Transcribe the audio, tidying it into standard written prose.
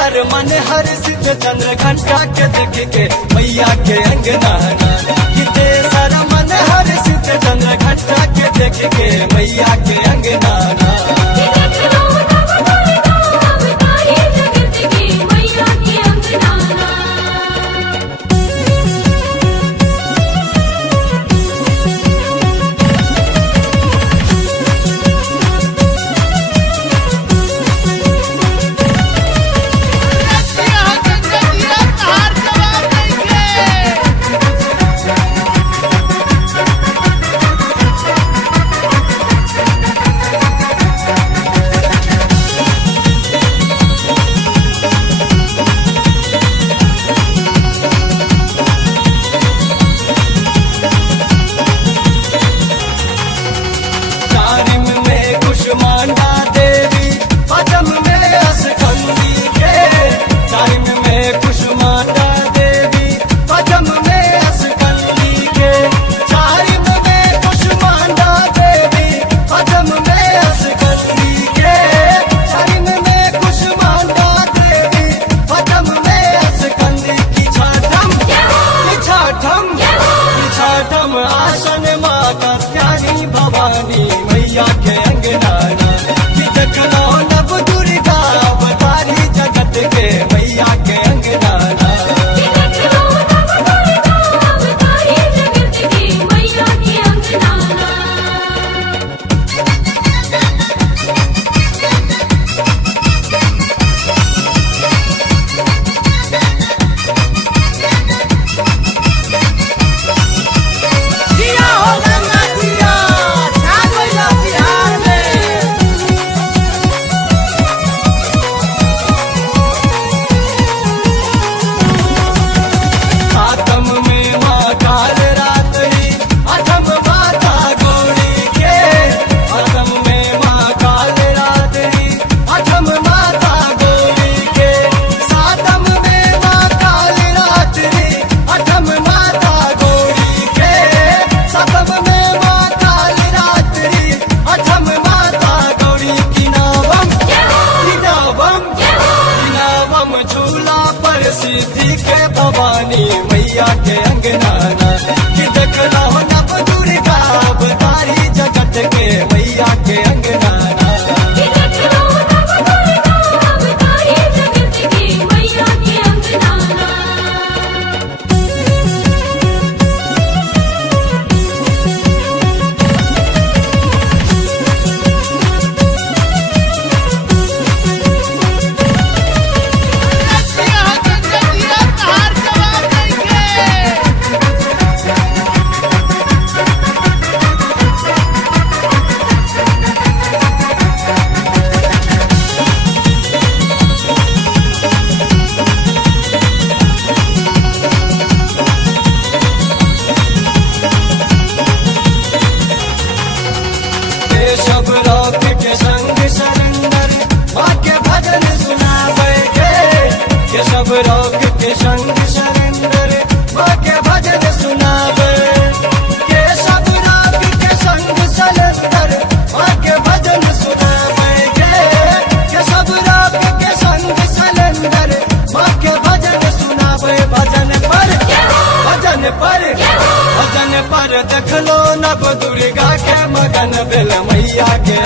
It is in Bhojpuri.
सर मन हर्षित चंद्र घंटा के देख के मैया के अंगना किते सर मन हर्षित चंद्र घंटा के देख के मैया के अंगना आसन माता त्यानी भवानी मैया के अंगना कि देखलो नव दुर्गा अवतारी जगत के मैया के अंगना सिद्धि के भवानी मैया के अंगना कि देखलो नव दुर्गा अवतारी जगत के मैया के अंगना सब रोक के संग सरेंदर माँ के भजन सुनावे के सब रोक के संग सरेंदर माँ के भजन सुनावे के सब रोक के संग सरेंदर माँ के भजन सुनावे के सब रोक के संग सरेंदर माँ के भजन सुनावे भजन पर देखलो नव दुर्गा के मगन बेल मैया के